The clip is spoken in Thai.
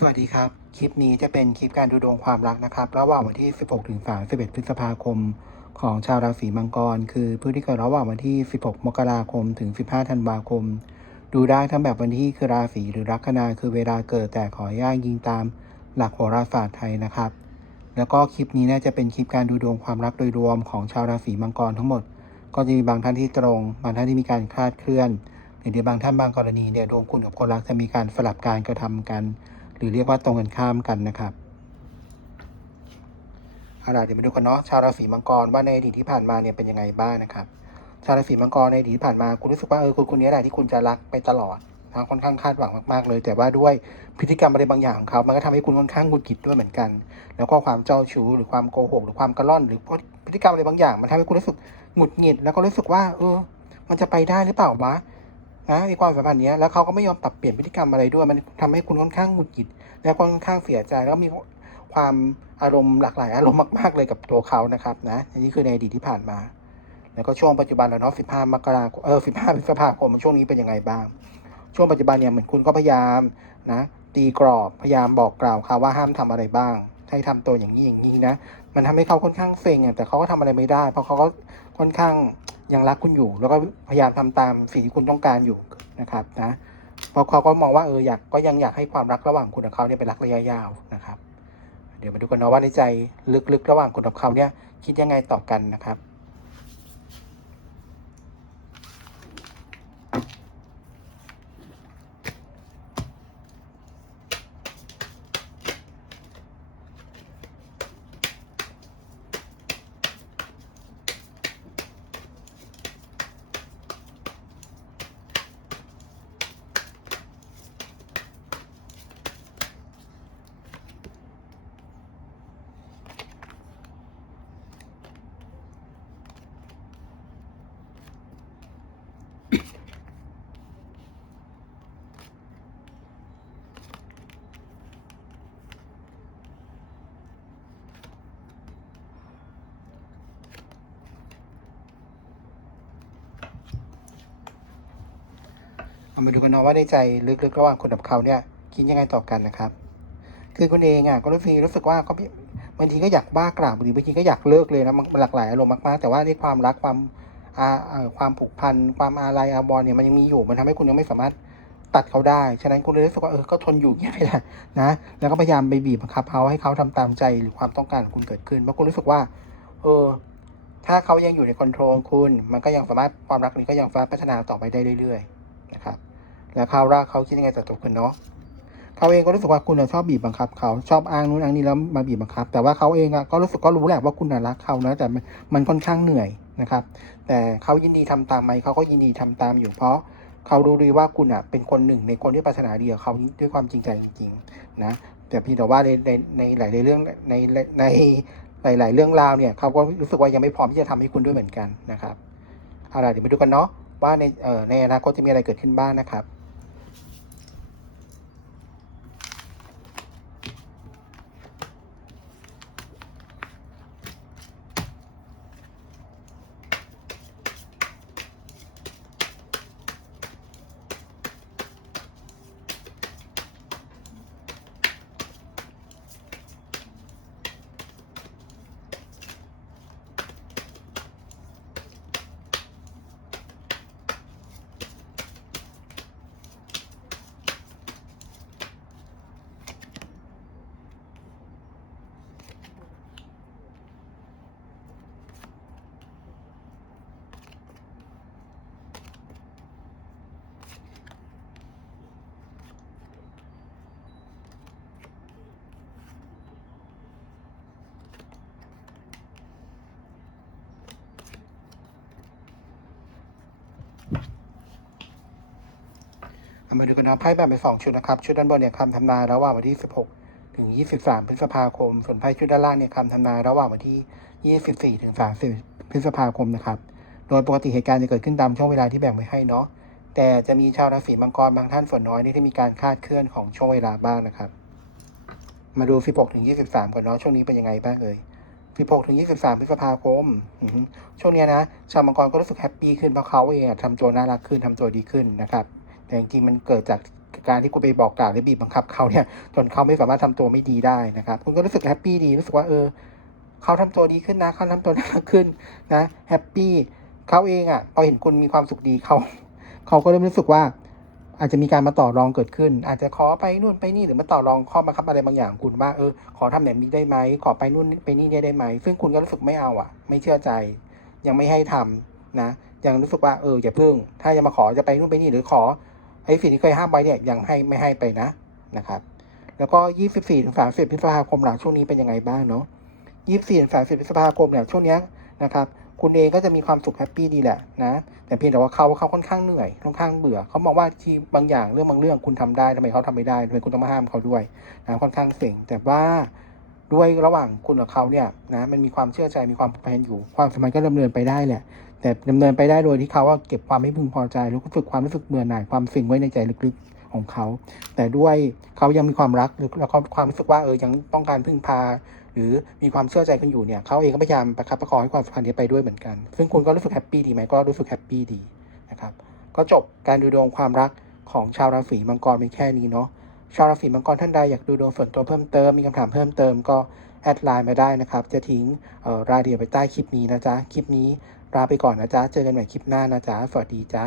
สวัสดีครับ คลิปนี้จะเป็นคลิปการดูดวงความรักนะครับ ระหว่างวันที่ 16 ถึง 31 พฤษภาคม ของชาวราศีมังกร คือผู้ที่เกิดระหว่างวันที่ 16 มกราคม ถึง 15 ธันวาคม ดูได้ทั้งแบบวันที่คือราศีหรือลัคนาคือเวลาเกิดแต่ขออนุญาตยิงตามหลักโหราศาสตร์ไทยนะครับ แล้วก็คลิปนี้น่าจะเป็นคลิปการดูดวงความรักโดยรวมของชาวราศีมังกรทั้งหมด ก็จะมีบางท่านที่ตรง บางท่านที่มีการคลาดเคลื่อนหรือในบางท่านบางกรณีเนี่ยดวงคุณกับคนรักจะมีการสลับการกระทำกัน หรือเรียกว่าตรงกันข้ามกันนะครับเอาล่ะเดี๋ยวมาดูกันเนาะชาวราศีมังกรว่าในอดีตที่ผ่านมาเนี่ยเป็นยังไงบ้างนะครับชาวราศีมังกรในอดีตที่ผ่านมาคุณรู้สึกว่าเออคุณคนนี้แหละที่คุณจะรักไปตลอดนะค่อนข้างคาดหวังมากๆเลย แต่ว่าด้วยพฤติกรรมอะไรบางอย่างของเขา มันก็ทำให้คุณค่อนข้างหงุดหงิดด้วยเหมือนกัน แล้วก็ความเจ้าชู้หรือความโกหกหรือความกระล่อน หรือพฤติกรรมอะไรบางอย่าง มันทำให้คุณรู้สึกหงุดหงิด แล้วก็รู้สึกว่า เออ มันจะไปได้หรือเปล่าวะ นะในความสัมพันธ์นี้แล้วเขาก็ไม่ยอมปรับเปลี่ยนพฤติกรรมอะไรด้วย มันทำให้คุณค่อนข้างหงุดหงิด แล้วก็ค่อนข้างเสียใจแล้วมีความอารมณ์หลากหลายอารมณ์มาก ๆ เลยกับตัวเขานะครับนะอันนี้คือในอดีตที่ผ่านมา แล้วก็ช่วงปัจจุบันแล้วเนาะ15 มกราคมเออ15พฤษภาคมช่วงนี้เป็นยังไงบ้าง ช่วงปัจจุบันเนี่ยเหมือนคุณก็พยายามนะตีกรอบพยายามบอกกล่าวเขาว่าห้ามทำอะไรบ้างให้ทำตัวอย่างนี้อย่างนี้นะ มันทำให้เขาค่อนข้างเซ็งอะแต่เขาก็ทำอะไรไม่ได้ เพราะเขาก็ค่อนข้าง ยังรักคุณอยู่ แล้วก็พยายามทำตามสิ่งที่คุณต้องการอยู่นะครับนะเพราะเขาก็มองว่าเอออยากก็ยังอยากให้ความรักระหว่างคุณกับเขาเนี่ยเป็นรักระยะยาวนะครับ เดี๋ยวมาดูกันนะว่าในใจลึกๆ ระหว่างคุณกับเขาเนี่ยคิดยังไงต่อกันนะครับ เอามาดูกันเนาะว่าในใจลึกๆระหว่างคุณกับเขาเนี่ยคิดยังไงต่อกันนะครับ คือคุณเองอะก็รู้สึกรู้สึกว่าก็บางทีก็อยากบ้ากราบหรือบางทีก็อยากเลิกเลยนะมันหลากหลายอารมณ์มากๆแต่ว่าในความรักความอาความผูกพันความอาลัยอาบอนเนี่ยมันยังมีอยู่มันทำให้คุณยังไม่สามารถตัดเขาได้ ฉะนั้นคุณเลยรู้สึกว่าเออก็ทนอยู่อย่างเงี้ยไปแหละนะ แล้วก็พยายามไปบีบบังคับเขาให้เขาทำตามใจหรือความต้องการของคุณเกิดขึ้นเพราะคุณรู้สึกว่าเออถ้าเขายังอยู่ในคอนโทรลคุณ มันก็ยังสามารถความรักนี้ก็ยังสามารถพัฒนาต่อไปได้เรื่อย ๆ นะครับ แล้วเขารักเขาคิดยังไงต่อตัวคุณเนาะเขาเองก็รู้สึกว่าคุณน่ะชอบบีบบังคับเขาชอบอ้างนู้นอ้างนี้แล้วมาบีบบังคับ แต่ว่าเขาเองอะก็รู้สึกก็รู้แหละว่าคุณน่ะรักเขานะแต่มันค่อนข้างเหนื่อยนะครับ แต่เขายินดีทำตามไหมเขาก็ยินดีทำตามอยู่เพราะเขารู้ดีว่าคุณอะเป็นคนหนึ่งในคนที่ปรารถนาดีกับเขาด้วยความจริงใจจริงๆนะแต่พี่แต่ว่าในในในหลายๆเรื่องในในในหลาย ๆ เรื่องราวเนี่ยเขาก็รู้สึกว่ายังไม่พร้อมที่จะทำให้คุณด้วยเหมือนกันนะครับเอาล่ะเดี๋ยวมาดูกันเนาะว่าในเอ่อในอนาคตจะมีอะไรเกิดขึ้นบ้างนะครับ เอามาดูกันนะไพ่แบ่งเป็นสองชุดนะครับ ชุดด้านบนเนี่ยคำทำนายระหว่างวันที่ 16 ถึง 23 พฤษภาคม ส่วนไพ่ชุดด้านล่างเนี่ยคำทำนายระหว่างวันที่ 24 ถึง 30 พฤษภาคมนะครับ โดยปกติเหตุการณ์จะเกิดขึ้นตามช่วงเวลาที่แบ่งไว้ให้เนาะ แต่จะมีชาวราศีมังกรบางท่านส่วนน้อยที่มีการคาดเคลื่อนของช่วงเวลาบ้างนะครับ มาดู 16 ถึง 23 ก่อนเนาะ ช่วงนี้เป็นยังไงบ้างเอ่ย16ถึง23พฤษภาคม ช่วงเนี้ยนะ ชาวมังกรก็รู้สึกแฮปปี้ขึ้นเพราะเขาเองทำตัวน่ารักขึ้นทำตัวดีขึ้นนะครับ แต่จริงๆมันเกิดจากการที่คุณไปบอกกล่าวหรือบีบบังคับเขาเนี่ยจนเขาไม่สามารถทำตัวไม่ดีได้นะครับคุณก็รู้สึกแฮปปี้ดีรู้สึกว่าเออเขาทำตัวดีขึ้นนะเขาทำตัวน่ารักขึ้นนะแฮปปี้เขาเองอะพอเห็นคุณมีความสุขดีเขาเขาก็เริ่มรู้สึกว่า อาจจะมีการมาต่อรองเกิดขึ้น อาจจะขอไปนู่นไปนี่หรือมาต่อรองข้อบังคับอะไรบางอย่างคุณว่าเออขอทำแบบนี้ได้ไหมขอไปนู่นไปนี่ได้ไหมซึ่งคุณก็รู้สึกไม่เอาอะ ไม่เชื่อใจ ยังไม่ให้ทำนะยังรู้สึกว่าเอออย่าพึ่ง ถ้าจะมาขอจะไปนู่นไปนี่หรือขอ ไอ้สิ่งที่เคยห้ามไว้เนี่ยยังให้ไม่ให้ไปนะนะครับ แล้วก็ยี่สิบสี่ถึงสามสิบพฤษภาคมหลังช่วงนี้เป็นยังไงบ้างเนาะยี่สิบสี่ถึงสามสิบพฤษภาคมเนี่ยช่วงเนี้ยนะครับคุณเองก็จะมีความสุขแฮปปี้ดีแหละนะแต่เพียงแต่ว่าเขาเขาค่อนข้างเหนื่อยค่อนข้างเบื่อเขามองว่าที่บางอย่างเรื่องบางเรื่องคุณทำได้ทำไมเขาทำไม่ได้ทำไมคุณต้องมาห้ามเขาด้วยนะค่อนข้างเสี่ยงแต่ว่า ด้วยระหว่างคุณกับเขาเนี่ยนะมันมีความเชื่อใจมีความผูกพันอยู่ ความสัมพันธ์ก็ดำเนินไปได้แหละ แต่ดำเนินไปได้โดยที่เขาว่าเก็บความไม่พึงพอใจรู้สึกความรู้สึกเบื่อหน่ายความสิ่งไว้ในใจลึกๆของเขา แต่ด้วยเขายังมีความรักหรือแล้วก็ความรู้สึกว่าเออยังต้องการพึ่งพา หรือมีความเชื่อใจกันอยู่เนี่ยเขาเองก็พยายามประคับประคองให้ความสัมพันธ์นี้ไปด้วยเหมือนกัน ซึ่งคุณก็รู้สึกแฮปปี้ดีไหมก็รู้สึกแฮปปี้ดีนะครับก็จบการดูดวงความรักของชาวราศีมังกรเป็นแค่นี้เนาะ ชาวราศีมังกรท่านใดอยากดูดวงส่วนตัวเพิ่มเติมมีคำถามเพิ่มเติมก็แอดไลน์มาได้นะครับ จะทิ้งรายละเอียดไปใต้คลิปนี้นะจ๊ะ คลิปนี้ลาไปก่อนนะจ๊ะ เจอกันใหม่คลิปหน้านะจ๊ะ สวัสดีจ้า